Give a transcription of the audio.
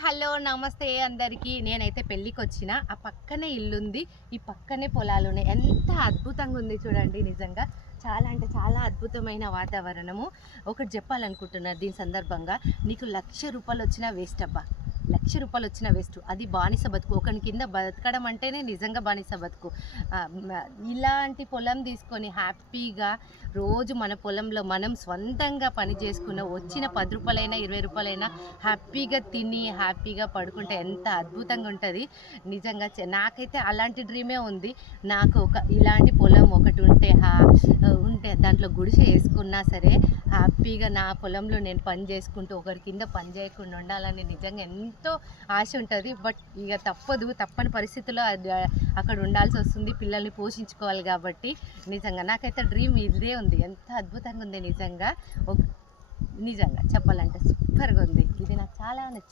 Hello నమస్తే అందరికీ. నేనైతే పెళ్ళికి వచ్చిన. ఆ పక్కనే ఇల్లుంది, ఈ పక్కనే పొలాలు ఉన్నాయి. ఎంత అద్భుతంగా ఉంది చూడండి. నిజంగా చాలా అంటే చాలా అద్భుతమైన వాతావరణము. ఒకటి చెప్పాలనుకుంటున్నా దీని సందర్భంగా, నీకు ₹1,00,000 వచ్చినా వేస్ట్ అబ్బా. ₹1,00,000 వచ్చిన వేస్ట్. అది బానిస బతుకు. ఒకని కింద బతకడం అంటేనే నిజంగా బానిస బతుకు. ఇలాంటి పొలం తీసుకొని హ్యాపీగా రోజు మన పొలంలో మనం స్వంతంగా పని చేసుకున్న వచ్చిన ₹10 ₹20 హ్యాపీగా తిని హ్యాపీగా పడుకుంటే ఎంత అద్భుతంగా ఉంటుంది. నిజంగా నాకైతే అలాంటి డ్రీమే ఉంది. నాకు ఇలాంటి పొలం ఒకటి ఉంటే దాంట్లో గుడిసె వేసుకున్నా సరే హ్యాపీగా నా పొలంలో నేను పని చేసుకుంటూ ఒకరి కింద పని చేయకుండా ఉండాలని నిజంగా ఎంతో ఆశ ఉంటుంది. బట్ ఇక తప్పని పరిస్థితుల్లో అక్కడ ఉండాల్సి వస్తుంది. పిల్లల్ని పోషించుకోవాలి కాబట్టి నిజంగా నాకైతే డ్రీమ్ ఇదే ఉంది. ఎంత అద్భుతంగా ఉంది నిజంగా. నిజంగా చెప్పాలంటే సూపర్గా ఉంది. ఇది నాకు చాలా నచ్చింది.